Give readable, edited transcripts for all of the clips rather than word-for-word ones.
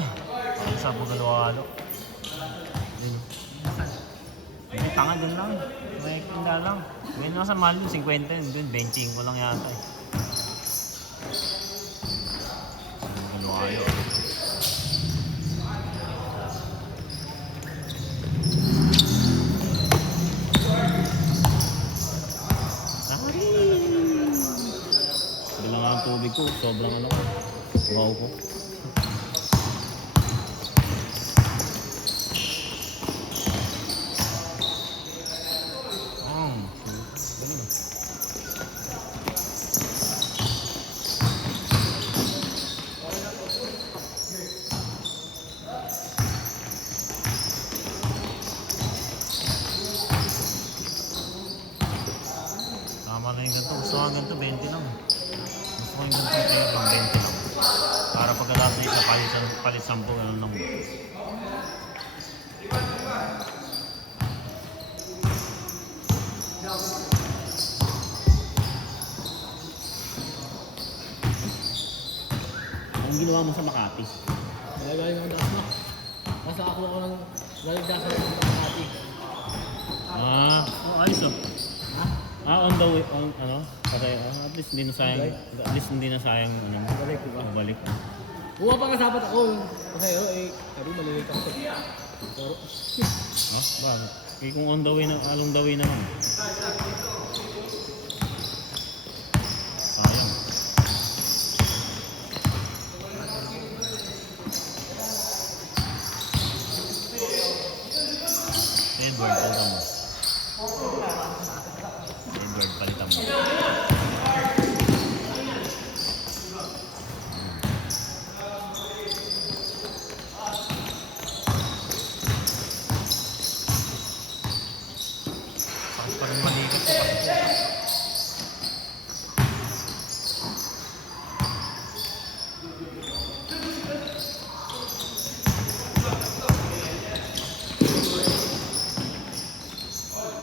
Parang sa Bugalwalo. Yun. Hindi, tanga dun lang. May tinda lang. Ngayon nasa mahal yun, 50 yun. Dun, 25 lang yata eh. Sa Bugalwalo. Bilang ang tubig ko, sobrang ano ko. Wow ko. Tama na yung ganito. Gusto ko ang ganito, 20 lang. Gusto ko yung ganito, pang 20 lang. Para pagkatapos na isa, palit 10, ganun lang. Anong ginawa mo sa Makati? Galing ang taas na. Basta ako ng galing dasan ng Makati. Ayos oh. On the way, ano? Kasi at least hindi na sayang, ano, Balik, diba? balik. Buwa pa nga sapat ako. Kasi sabi malilito ako. Pero, Bakit? Eh, kung on the way na, along the way naman. Sayang. Edward, palitan mo. Edward, palitan mo. Sakit pa rin malikat ko.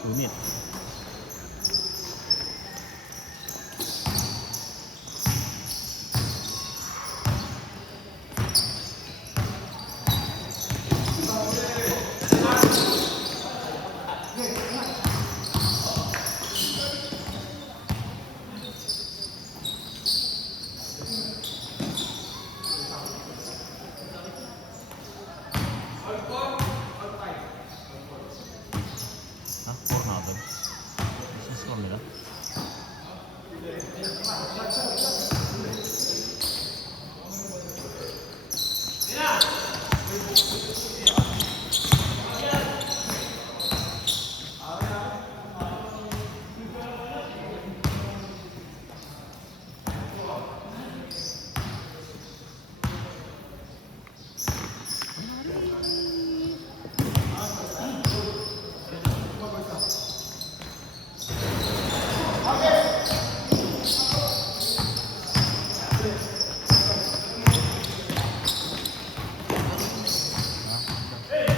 Unit. Four na agad. Isang score nila.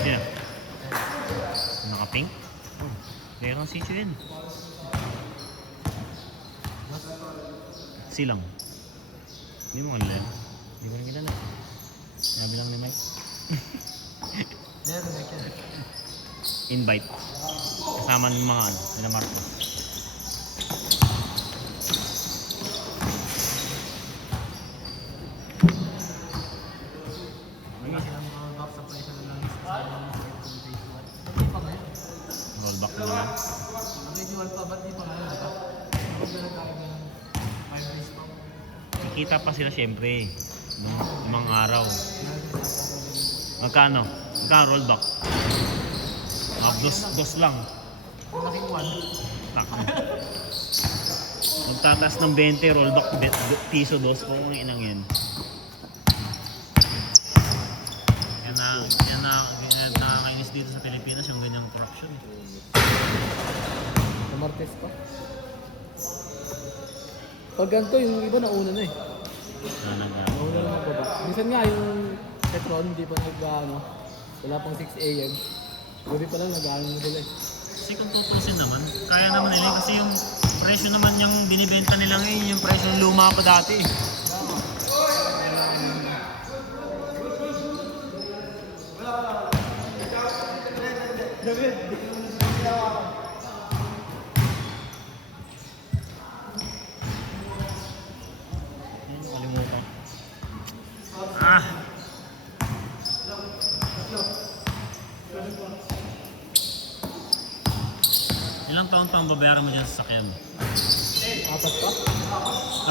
Sino? Naka-pink? Lerang sityo yun. Silang. Hindi mo kanila. Hindi ko rin kilala. Sabi lang ni Mike. Invite. Kasama ng mga ano, nila Marcos. Rollback na naman. Kikita pa sila syempre. Nung limang araw. Magkano? Magkano rollback? Dos lang. malaking one. Tako. Magtataas ng 20, rollback piso dos. Kung ang inang yan. Yan nakakainis dito sa Pilipinas yung ganyang corruption. Sa Martes pa. Pag ganito, yung iba nauna na eh. Nauna na magbaba. Minsan nga yung Petron, hindi pa nag-ano. Wala pang 6 AM. Gabi pa lang nag-ano na sila eh. Kasi kung tutusin naman, kaya naman nila kasi yung presyo naman yung binibenta nila ngayon, yung presyo ng luma pa dati. taon pa ang babayaran mo dyan sa sakyan? Apat pa?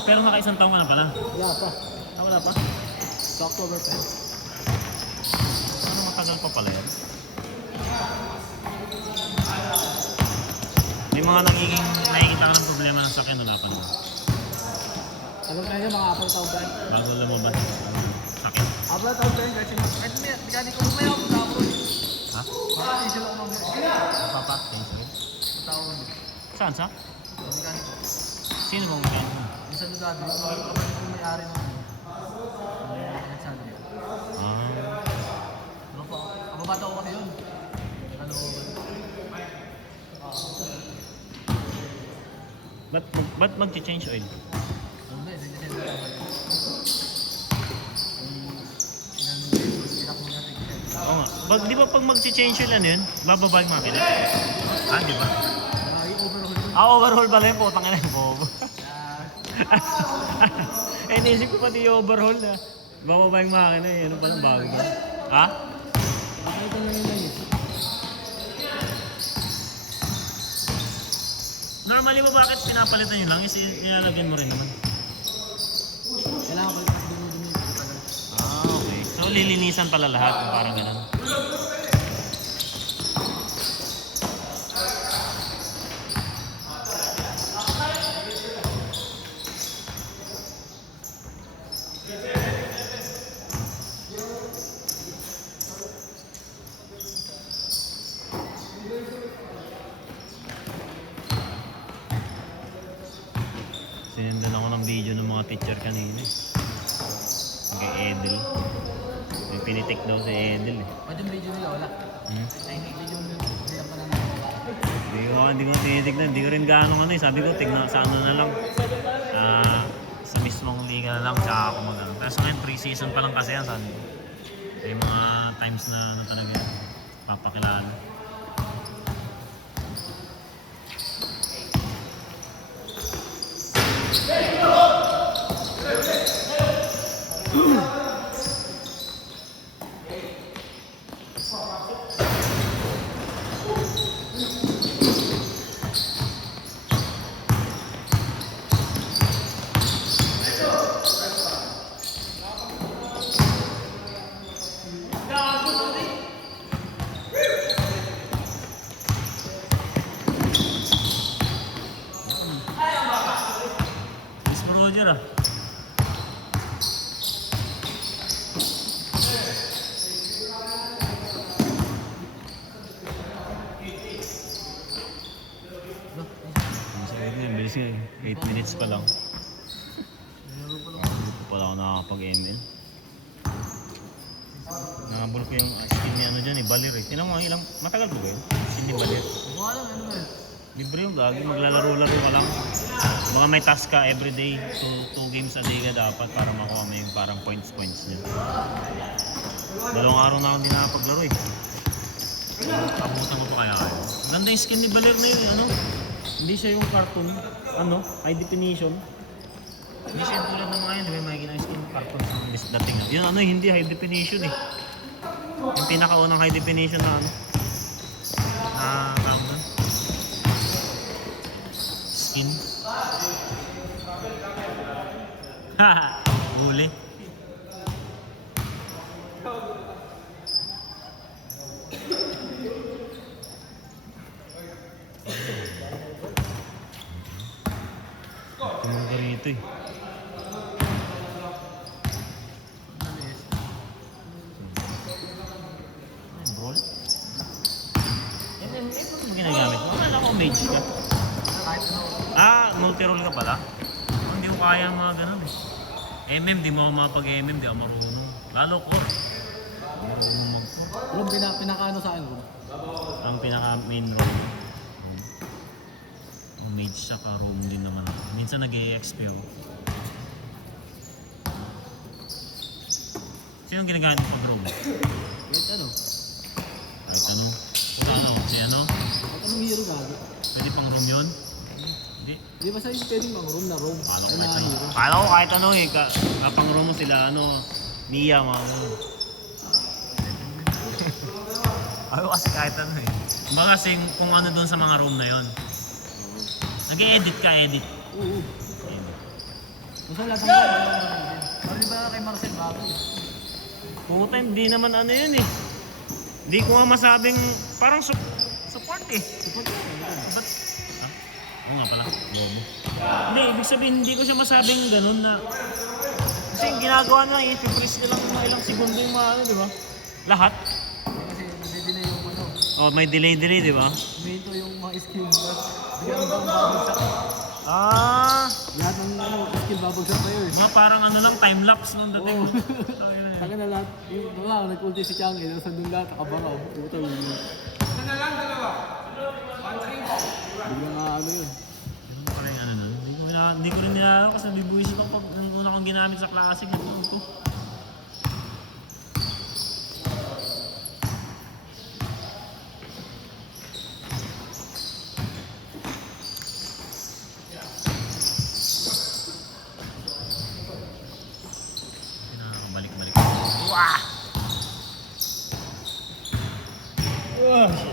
Pero naka-isang taon ka na pala. Wala pa. Wala pa. Sa October 10. Ano matagal pa pala yan? May mga nakikita ka ng problema ng sakyan, wala pa naman. Alam ka niya, mga 4 taon pa yun. Bago lumabas ang sakyan. 4 taon pa yun kasi kahit may ko may ako sa ako. Ha? Bakit sila ako mag- Papa, change oil. Tawag mo. Saan sa? Mekaniko. Sino bang change oil? Yung sa Lugado, yung kapatid ko may-ari ng ano. Nagsabi. Ah. Ano po? Kababata ko kasi yun. Ano? Ba't mag-change oil? Ano ba? Hindi siya nagsabi. Oo nga. Di ba pag mag-change oil ano yun? Bababa yung makina? Ah, di ba? Overhaul pala yun. Putang ina yung bobo. Eh, naisip ko pati yung overhaul na. Bababa yung makina eh. Ano palang bago ba? Ha? Ito na yun lang eh. Normally ba bakit pinapalitan yun lang? Is ilalagyan mo rin naman. Kailangan ko lang dumi-dumi. Ah, okay. So, lilinisan pala lahat. Parang ganun. Sinendan ako ng video ng mga teacher kanina. Kay Edel. May pinitik daw si Edel eh. Ba't yung video nila wala? Hmm? Ay, video nila pa lang. Hindi ko tinitignan. Hindi ko rin gaano ano eh. Sabi ko, tignan sa ano na lang. Sa mismong liga na lang. Tsaka ako mag-ano. Pero ngayon, pre-season pa lang kasi yan. Sabi ko. May mga times na ano talaga yan. Papakilala. Miss mo Roger ah. Ang sakit na yun, bilis nga eh. 8 minutes pa lang. Hindi ko pala ako nakakapag-ML. Nakabul ko yung skin ni ano dyan eh, Balir eh. Tinan mo ilang, matagal po ba yun? Skin ni Balir. Mukha lang, ano ba? Libre yung gagi, maglalaro-laro ka lang. Mga may task ka everyday, 2 games a day ka dapat para makuha mo yung parang points niya. 2 araw na akong hindi nakapaglaro eh. Tabutan ko pa kaya kayo. Ganda yung skin ni Balir na yun, ano? Hindi siya yung cartoon, ano, high definition. Hindi siya yung tulad ng mga yun, di ba makikita yung skin cartoon ang dating. Yun ano, hindi high definition eh. Yung pinakaunang high definition na ano. Tawag doon. Skin. Haha, huli. Tumang ka rito eh. Ay, brawl? Ito mo ginagamit mo? Akala ko mage ka. Multi-roll ka pala? Hindi ko kaya ang mga ganun eh. MM, di mo ako mapag-MM, di ako marunong. Lalo core. Marunong mag-core. Room, pinaka-ano sa akin, room? Ang pinaka-main room. Mage siya ka room din naman ako. Minsan nag-EXP ako. Sino ang ginagamit mo pag room? Kahit ano? Kahit ano? Ano? Si ano? Kahit anong hero gago. Pwede pang room yun? Hindi. Di ba sa'yo pwedeng mga room na room? Paano Ay, ko mga kahit hero. ano? Paano ko kahit ano eh. Kapang room mo sila ano. Nia mga ano. Ako kasi kahit ano eh. Kumbaga kung ano doon sa mga room na yon. Nag-edit ka, edit. Oo. Edit. Gusto lahat ng mga Pero di ba kay Marcel bago eh? Puta, hindi naman ano yun eh. Hindi ko nga masabing parang support eh. Support ko. Ba't? Ha? Oo nga pala. Bobo. Hindi, ibig sabihin hindi ko siya masabing ganun na... Kasi yung ginagawa nila, i-freeze nila lang mga ilang segundo yung mga ano, di ba? Lahat. Kasi nade-delay yung ano. Oh, may delay, di ba? Huminto yung mga skill. Bigyan bang babagsak. Ah! Lahat ng ano, skill babagsak na yun. Mga parang ano lang, time-lapse nung dating. Oo. Taka na lahat. Wala, nag-ulti si Changi. Tapos nandun lahat, nakabangaw. Ito yung... Bigla nga ano yun. Ano pala yung ano nun? Hindi ko rin nilalaro kasi nabibuisit ako pag nung una kong ginamit sa classic yung phone ko. Balik-balik. Wah! Wah, shit.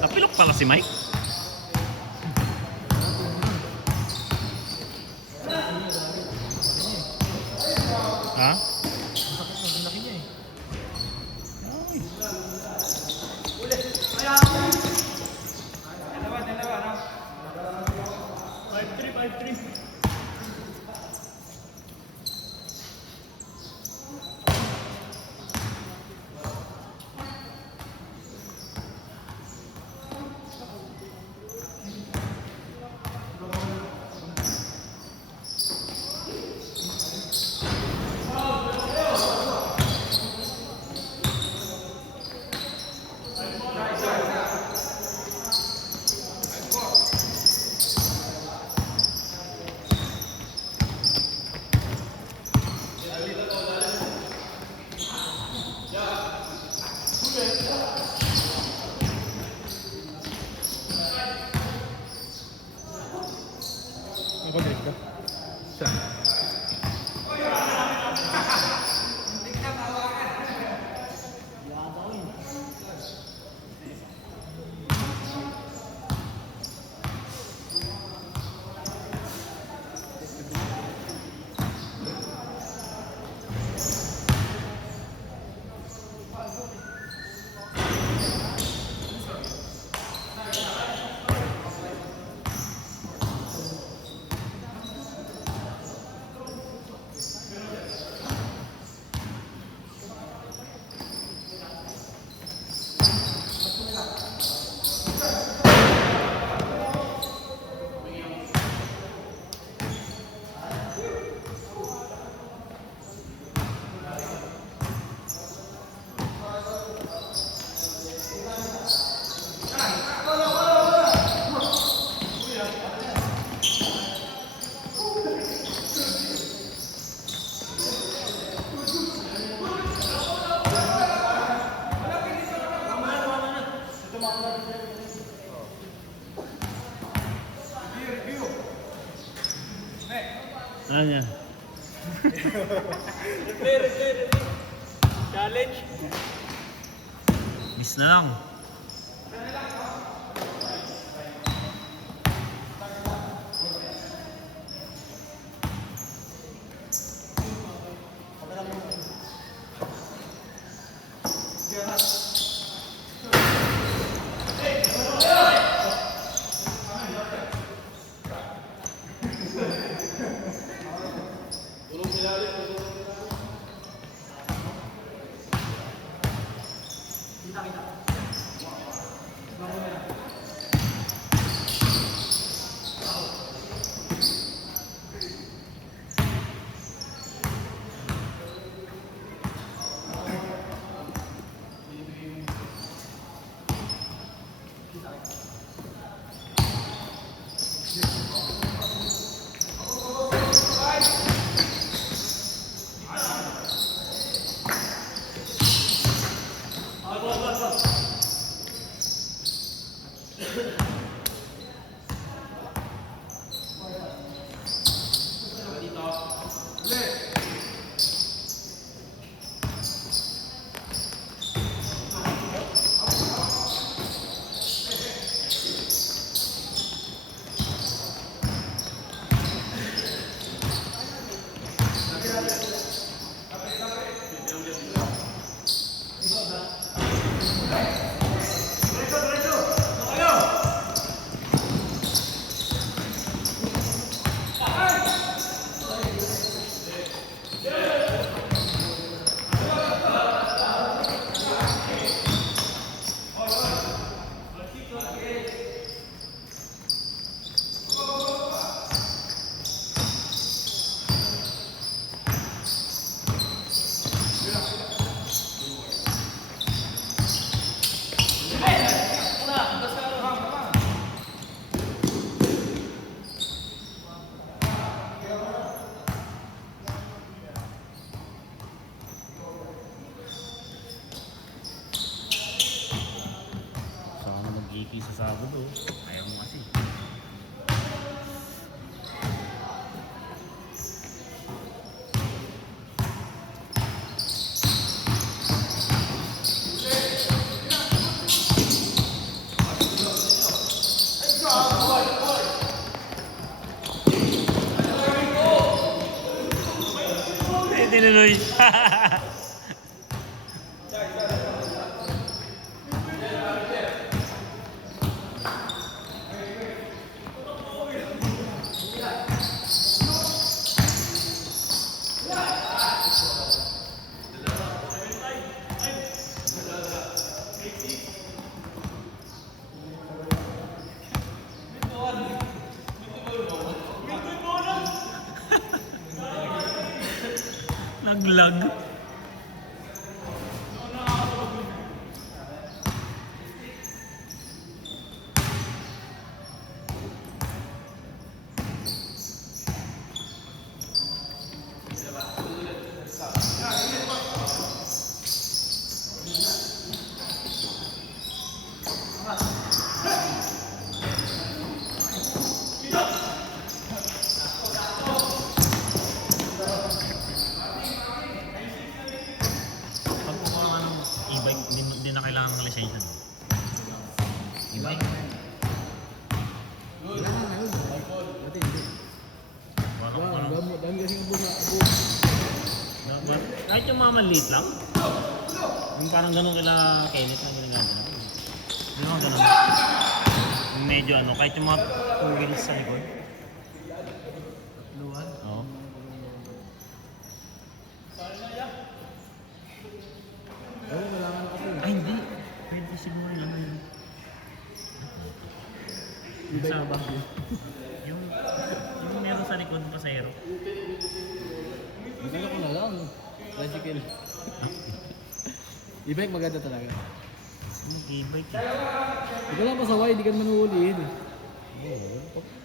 Napilok pala si Mike. Ha? Masakit na, ang laki niya eh. Ay. Dalawa, no? 5-3. Nakabalik ka? Saan? Ano niya? Challenge? Miss na lang. Kita. Sasagod oh. Ayaw mo kasi. Tinuloy. Naglag. Pag kukuha ka ng e-bike, hindi na kailangan ng lisensya. No? E-bike? Wala na ngayon. Dati hindi. Parang Wow, ano? dami kasi ang buka. Kahit yung mga maliit lang. Yung parang ganun kila Kenneth na ginagamit natin. Hindi naman ganun. Yung medyo ano, kahit yung mga two wheels sa likod. Luwan. Oo. Oo, wala nga na kasi. Ay, hindi. Pwede siguro yung ano yun. E-bike na ba? Yung meron sa likod ng pasahero. Maganda ko na lang. Tricycle. E-bike maganda talaga. Yung e-bike. Di ka lang pasaway, di ka naman uulihin eh.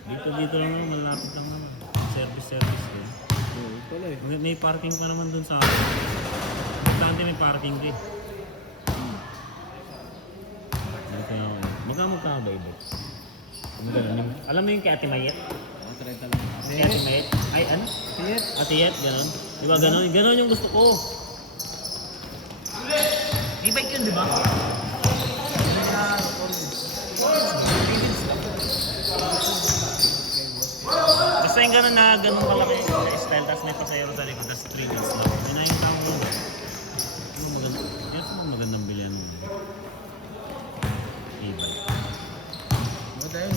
Dito lang naman, malapit lang naman. Service din. Oo, pala eh. May parking pa naman dun sa akin. Importante may parking din. Magkano ba e-bike? Alam mo yung kay Ate Mayet? Mga 30 lang. Kay Ate Mayet? Ay, ano? Tiyet. Ate Yet, gano'n? Di ba gano'n? Gano'n yung gusto ko. E-bike yun, di ba? Basta yung gano'n na gano'n malaki na style, tapos may pasayro sa likod, tapos 3 wheels lang. Yun na yung tao mo. Ano maganda? Yes, magandang bilihan mo. E-bike. Maganda yun.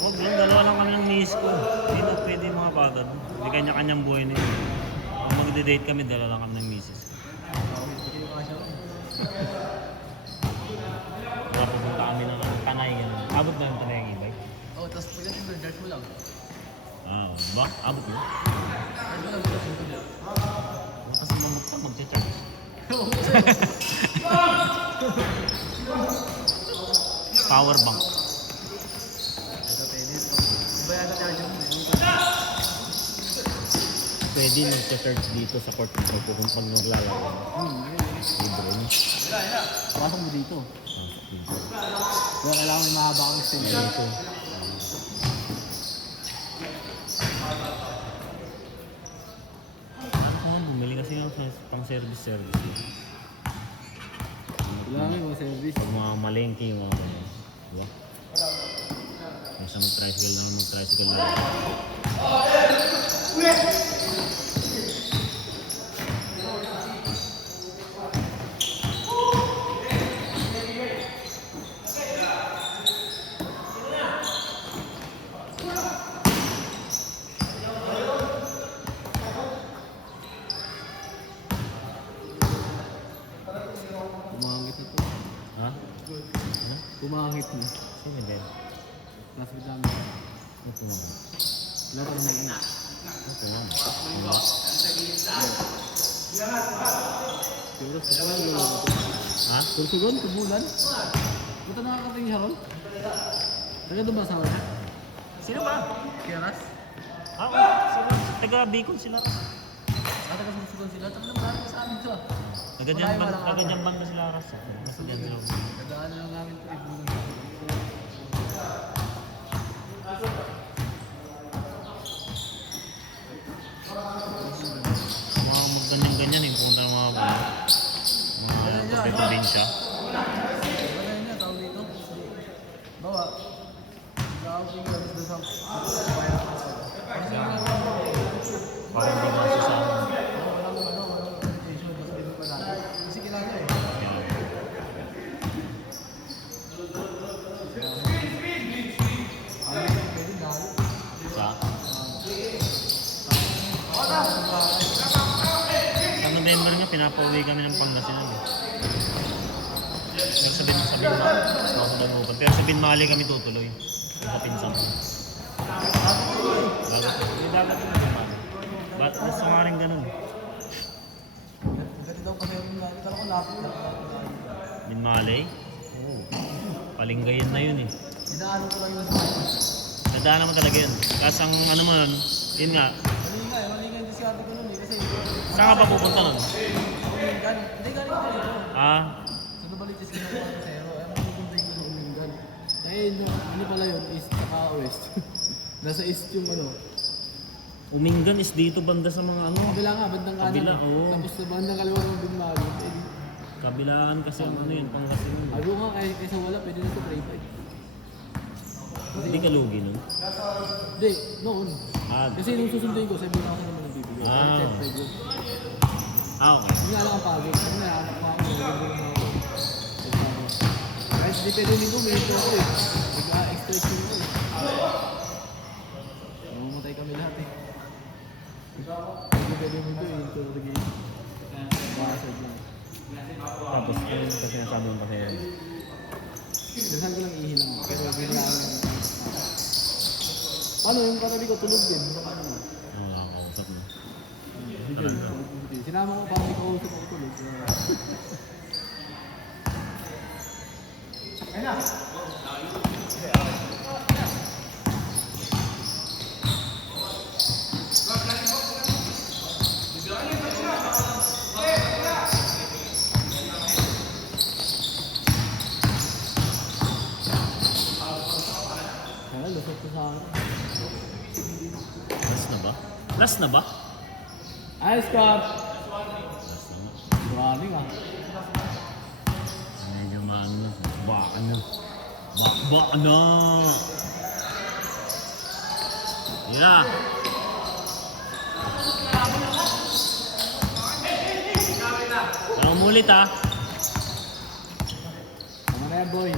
Huwag lang, dalawa lang kami ng miss ko. Hindi na pwede yung mga bagad. Hindi kanya-kanyang buhay na yun. Kung magde-date kami, dalawa lang kami ng misis. Kaya pupunta kami ng Tanay, gano'n. Abot na yung Tanay ang e-bike. Oo, tapos pag yung charge mo lang. Ah, ba? Abot mo? Charge mo lang, charge mo lang. Kasi magcha-charge. Power bank. Ito pwede. Iba yata charge mo. Pwede nagcha-charge dito sa court kung pag maglalaro. Libre mo. Pasok mo dito. Dito. Kaya kailangan may mahaba kang extension. Dito. Ako, bumili kasi ako sa pang service. Kailangan may mga service. Pag mga malengke, yung mga ganyan. Diba? Kaysa mag-tricycle na. Pumangit na to. Ha? Ano? Pumangit na. Sino din? Classmate namin. Ito naman. Laro na yun. Ito naman. Siguro sa kanya yung laro. Ha? Sursugon, tumulan. Buta nakakating siya ron. Taga doon ba sa wala? Sino ba? Kiaras? Ako. Sila. Taga Bicol sila. Bata kasi susugan sila. Tsaka naman namin sa amin to. Taga-dyan banda sila Aras. Basta dyan sila. Nadaan lang namin to. Mga magganyan-ganyan yung punta ng mga probinsya. Ano yun tawag dito? Bawa. Tawag yung gabis doon sa bayan. Parang di ba sa amin. Walang presentation. Basta dito pa natin. Kasi kilala eh. Pwede dahil. Sa November nga, pinapauwi kami ng Pangasinan. Pero sa Binmali, pero sa Binmali kami tutuloy. Sa pinsan ko. Dagat. May dagat yung Binmali. Ba't gusto nga rin ganun? Ganito daw kasi yung lapit. Kala ko lapit na. Binmali? Oo. Palinggayan na yun eh. Dinaanan ko lang yung sa Nadaan naman talaga yun. Kasi ang ano mo nun, yun nga. Mali nga yung diskarte ko nun eh. Kasi Saan ka pa pupunta nun? Umingan. Hindi galing ko dito. Ah, Sa Nubalitis ginawa ko sa Ero. Ay, mapupunta ko sa Umingan. Eh, no, ano pala yun? East saka west. Nasa east yung ano. Umingan is dito banda sa mga ano. Kabila nga, bandang kanan. Kabila, eh. oo. Tapos sa bandang kaliwa ng Binmali. Eh, Kabilaan kasi ang ano yun, Pangasinan. Ayaw nga, kaysa wala, pwede na ito pray fight. Hindi ka lugi nun. Hindi, noon. Ah, Kasi nung susunduin ko, sabi na ako naman nagbibigay. Ah. Okay. okay. Hindi nga lang ang pagod. Ano na, anak ko ako. Nagagawin na ako. Kahit hindi pwede nito, may ito ako eh. Nag-extra ko eh. Mamatay kami lahat eh. Hindi pwede nito eh. Ito nag-i- Basag lang. Tapos yun kasi nasabi mo kasi yan. Dasan ko lang ihilang. Pero hindi na ako. Paano yung katabi ko tulog din? Sa ano mo? Oo, nakakausap mo. Sige, sinama ko para may kausap ako tulog. Ayun na! Kaya lusot ko sa akin. Last na ba? Last na ba? Ayos ka! Last na nga. Grabe nga. Medyo maano na. Baka na. Baka na. Yeah. Parang umulit ah. Tama na yan, boy.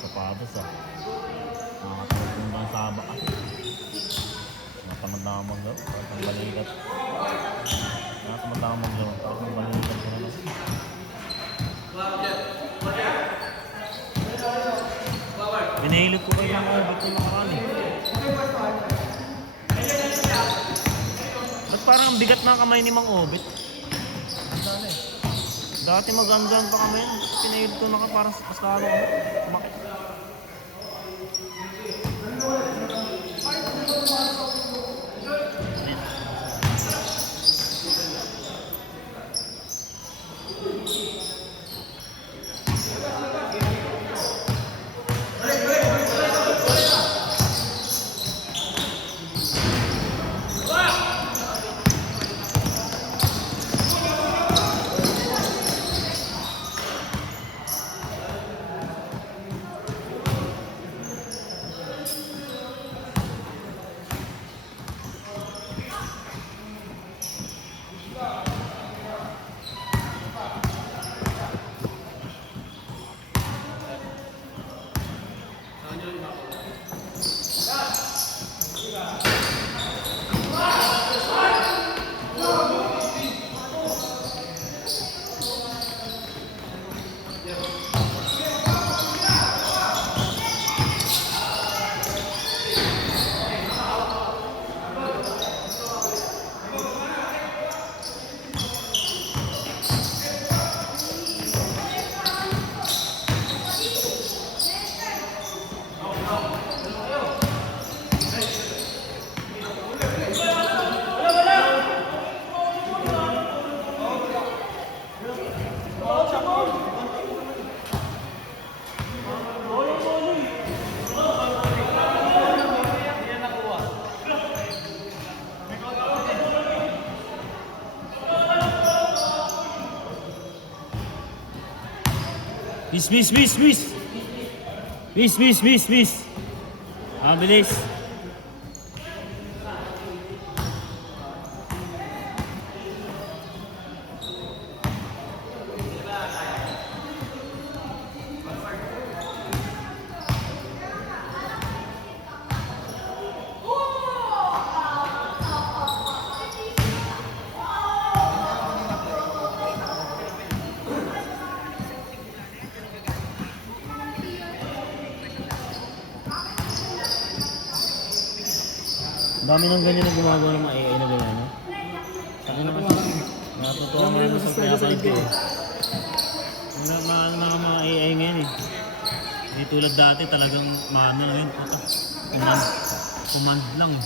Sapatos ah. Nakakatulog yung mga saba kasi. Natamad na ako maglaro. Parang pang balikat. Natamad na ako maglaro. Parang pang balikat ko naman. Pinahilip ko kayo ng obit na nakaraan eh. Ba't parang ang bigat ng kamay ni Mang Obit? Dati magandaan pa kami. Pinahilip ko na parang paskalo ko. Kumakit. Miss, miss, miss, miss! Miss, miss, miss, miss! Ah, bilis. Ang dami ng ganyan na gumagawa ng mga AI na ganyan, no? Sa akin naman, natutuwa mo naman sa pinapanood ko eh. Mga AI ngayon eh. Hindi tulad dati talagang maano na yun. Command lang eh.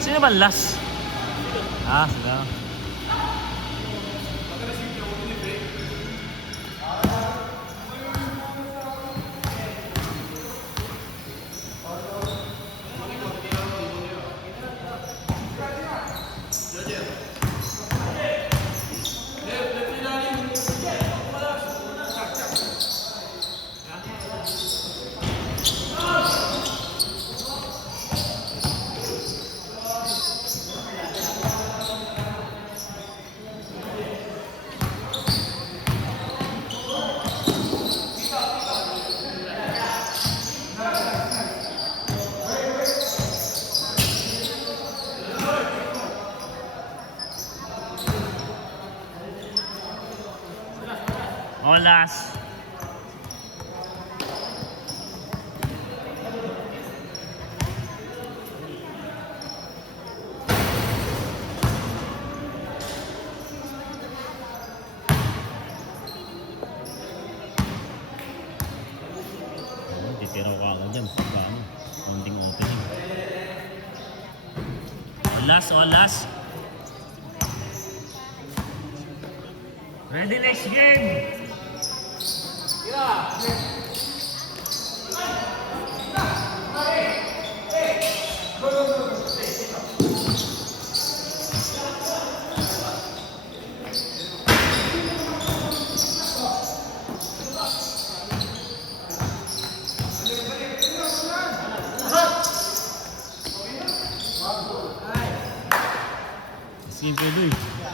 Sino ba last? Ah, sila. Olas. Titiraw ka ako dyan. Paano? Konting opening. Olas, olas. Ready, next game! Simple, dude.